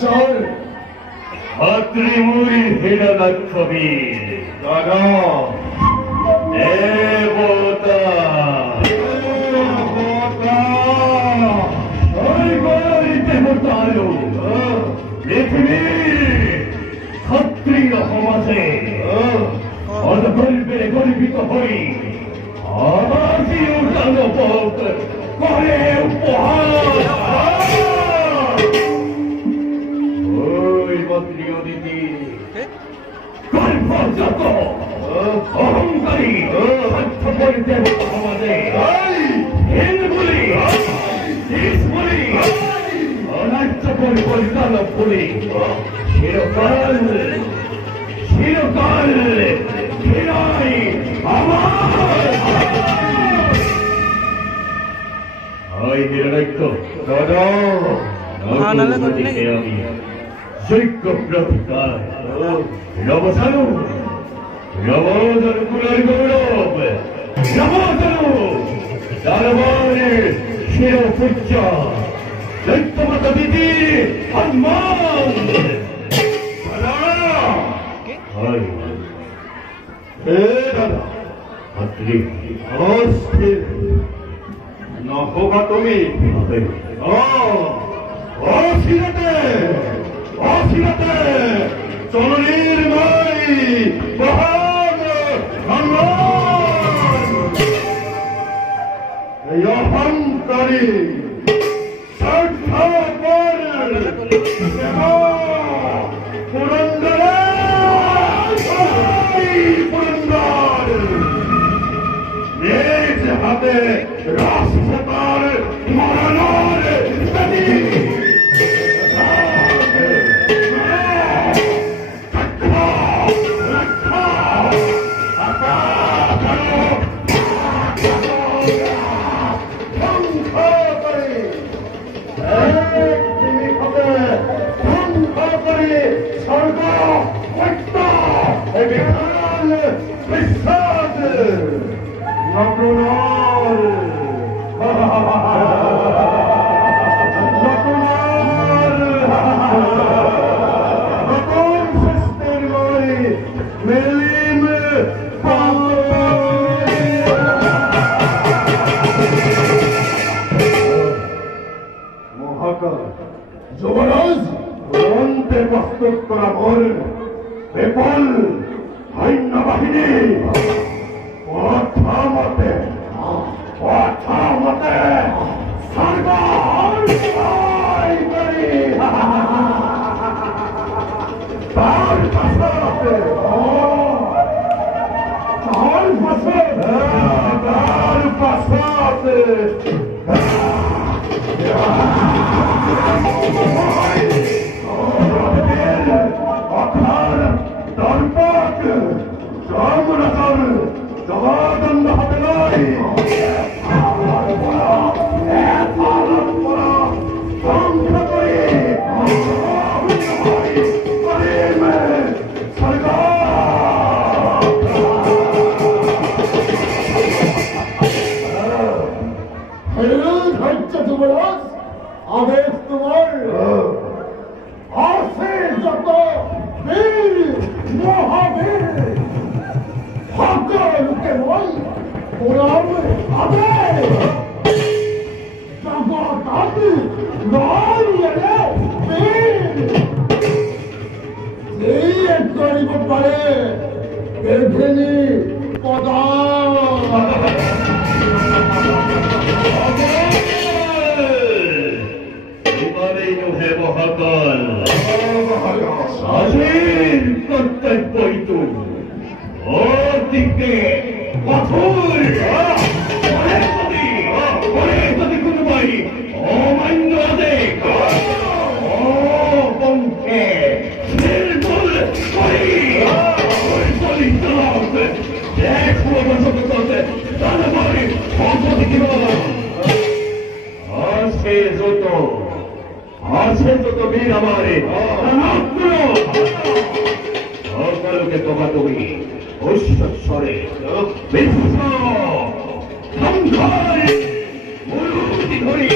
চল ভাতৃমূল হিরণাক্ষবী দাদা দেবতা দেবতারু পৃথিবীর ক্ষত্রিয় সমাজে অনগল্পে গর্বিত হই আবাসীয় জনপদ করে উপহার ওই মন্ত্রী অদিতি গর্ভজাত অহংকারী স্বার্থপর দেবতা সমাজে হিন্দুলি দেশবলি অনার্য পরিকল্পনা বলি চিরকাল চিরকাল ঘৃণাই আমার ওই হিরণাক্ষ দাদা নগরপতিকে আমি যোগ্য প্রতিকার রবসানু রবসানু কুলের গৌরব রবসানু দরবারের শিরোপূজ্য দৈত্যমাতা দিদির সম্মান দাদা অস্থির নহবা তুমি অস্থিরতে অস্থিরতে চলনীর নয় মহান সম্মান এই অহংকারী হাতে রাষ্ট্রতার মরণের যুবরাজ অন্তে প্রস্তুত করা বল বিপুল সৈন্যবাহিনী প্রথমতে তার পাশাতে জবাদণ্ড হবে নয় যুবরাজ আদেশ তোমার আছে যত বীর মহাবীর ভাগ্যকে নয় পুরাণ আদেশ জগতাদি নয় এলে বীর এই এক করিব পারে দেখেনি পদা মহাকাল স্বাধীন কর্তব্য দিকে কঠোর যদি কোনো ভাই অমান্য আদেশ অপঙ্কে নির্মূল করি আছে যত বীর আমারে সকলকে তোমা তুমি ঐশ্বরে ধরি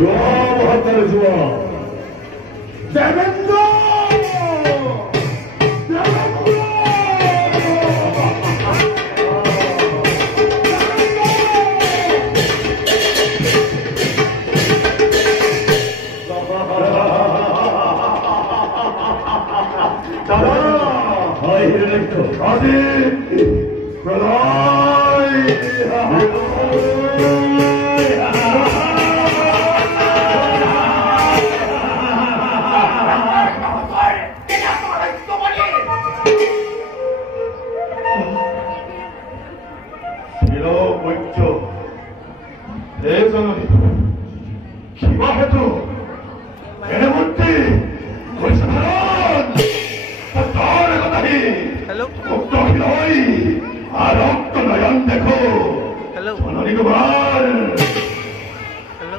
좋아, 한타를 좋아. 대면도 아이, 히로네코. 어디 그라이 이러고 있죠. 대선은 기와해도 내못지 골사하란 따라가 다히 Hello? 목도히로이 아롭거나 연대코 Hello? 전원이구만. Hello?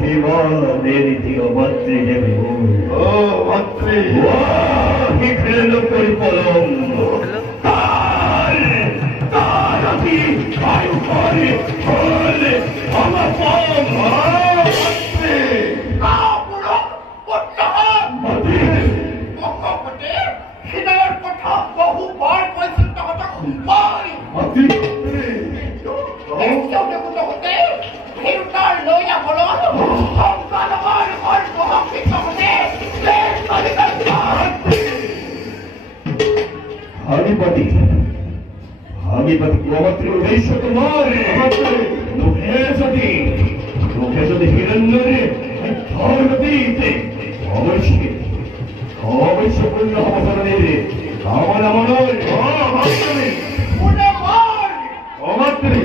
비와 내리디어 맞지, 맞지. 와, 이 클레노 꼬리 뽀롱. Hello? 따라디, 아유, 헐리, 아마뽕. 맞지. Agibati kuamatri udeisha kumari. Nuhesati hirannari. Targatite. Avarshi punna hamasaraniri. Ramanamanari. Matri. Matri.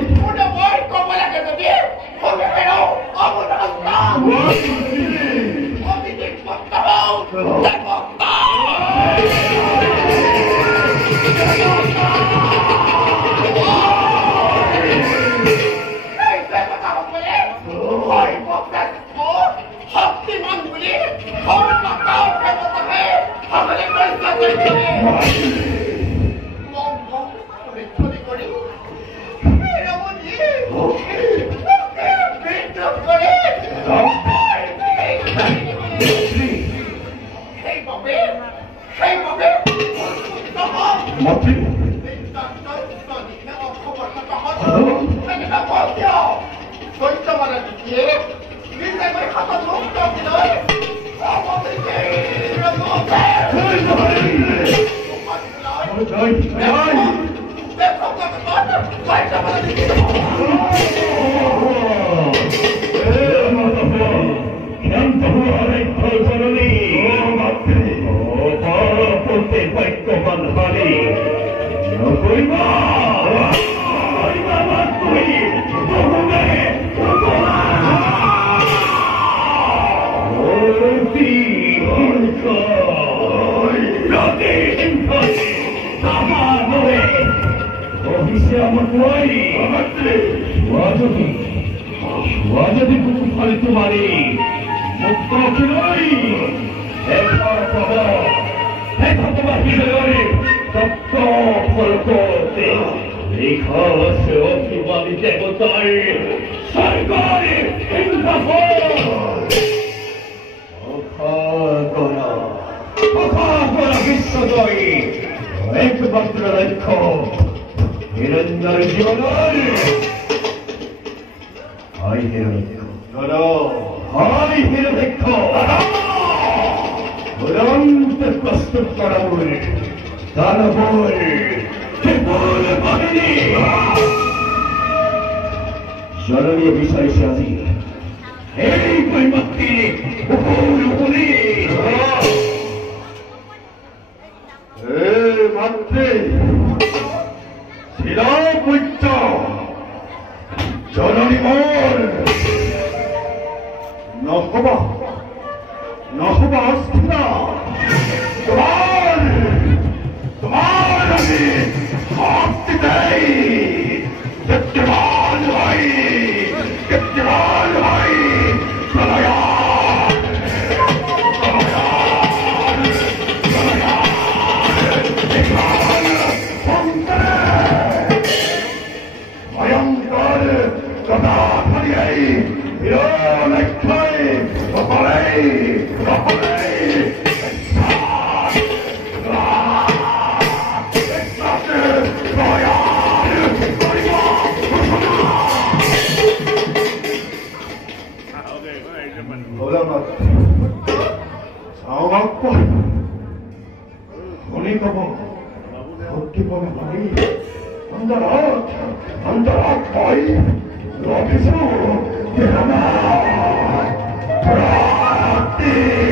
Wajadi buku palitu mari, mukto kinoi, ekor hidori, kapto polkote, likase okibari devotai, sargari indafo. Okagora vissadoi, ekbatra lekko, hirannari jivanari. Hai Hirohiko! Durante questo paravore, dalla voi, che vuole bambini! Shalom Yabisai Shazi. Ehi, quei mattini, uculi! 맞지. 지나고 있죠. 전원이 뭘 너호바 어스티나 그만하니 헛디데이 get게만 하이 그러야 과연 너를 그다 하리에이 Tutti buona famiglia. Andrà poi. Lo bisogno della mano. Pronti.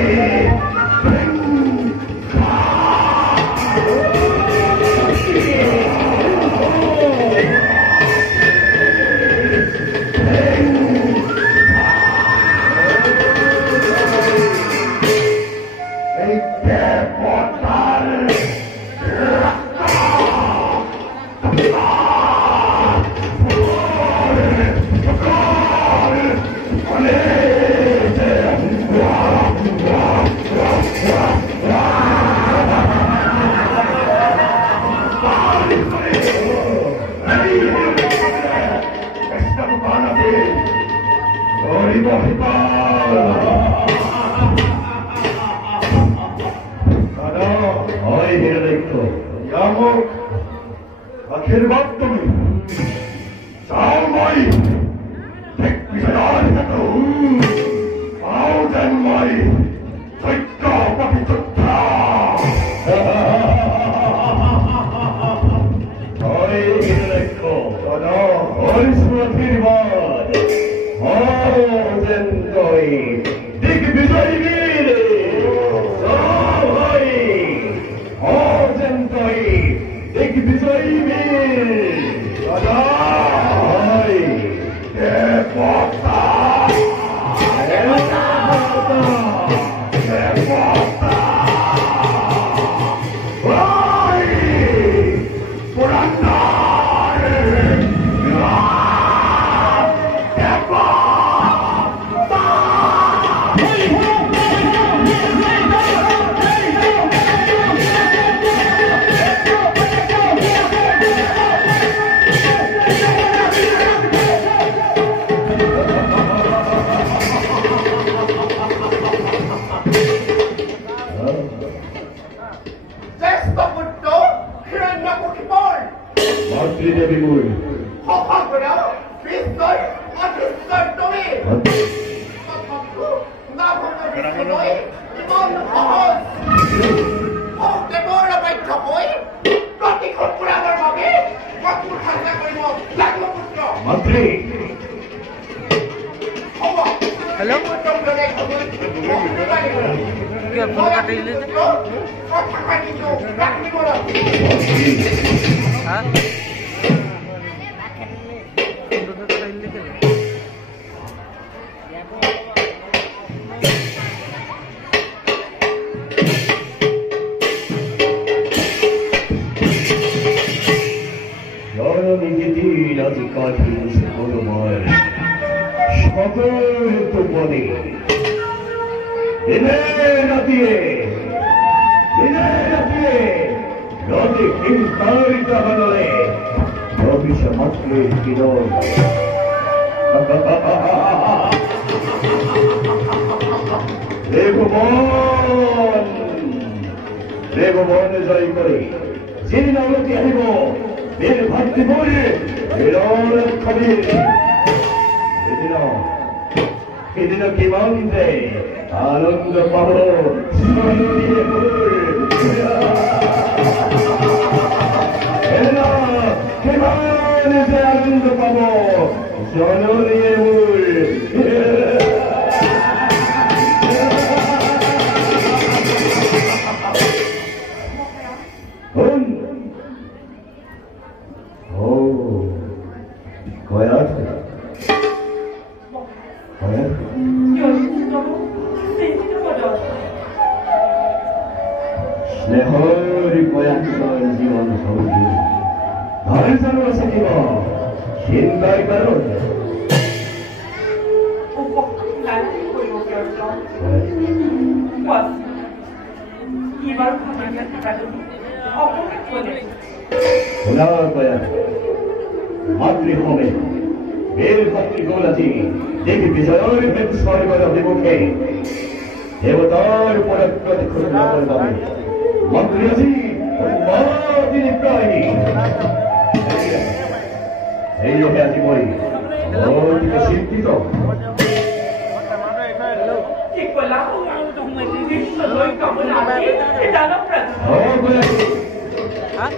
Hả?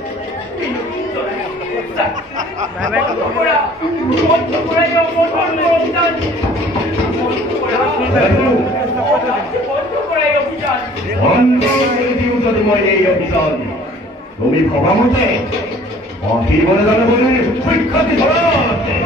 Mẹ mẹ con 놈이 거감한테 이번에 달라 보이는 불까지 돌아왔대.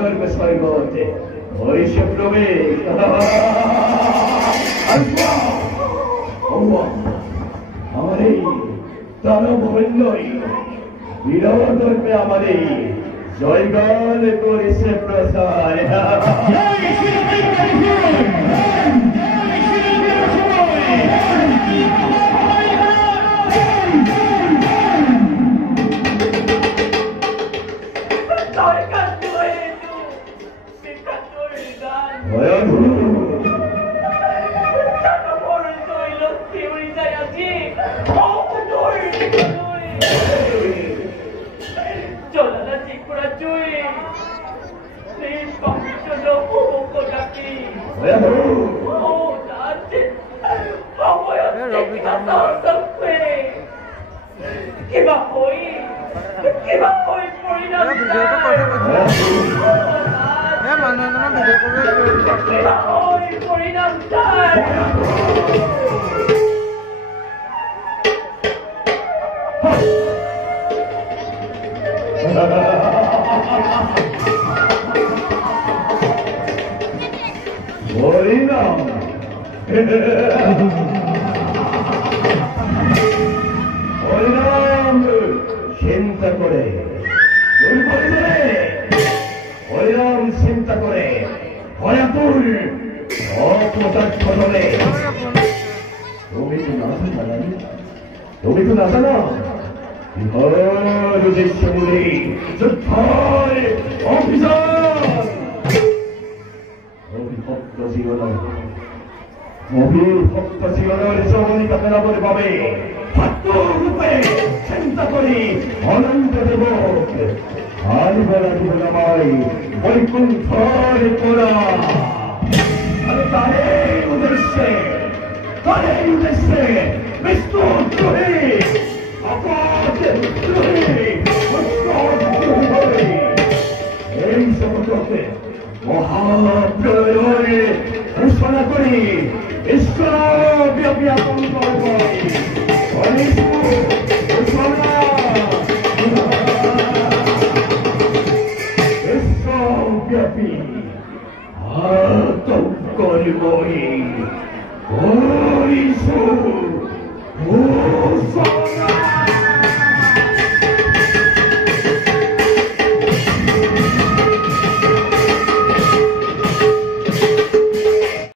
ধর্মে স্বর্গত ঐসব প্রবে আমার এই দানব হইলই বিরহ ধর্মে আমার এই জয়গান করেছে প্রসার চিন্তা করে হরিনাম চিন্তা করে হয়াতুল অপদার্থ বলে তুমি তো না জানা তুমি তো না জানা উদ্দেশ্যমূলী যুদ্ধের অভিযান অভিভক্ত জীবন অভিভক্ত জীবনের জমনিকা মেলাবরে পাবে রূপে চিন্তা করি অনন্ত দেব আর বেলা জীবন আমায় বৈকুণ্ঠের পোড়া তাদের উদ্দেশ্যে বিষ্ণু দ্রোহী অপরাধ দ্রোহী এই সমস্ত মহাপ্রলয়ে ঘোষণা করি ঈশ্বরব্যাপী আতঙ্ক বিশ্বব্যাপী আতঙ্ক হরিষু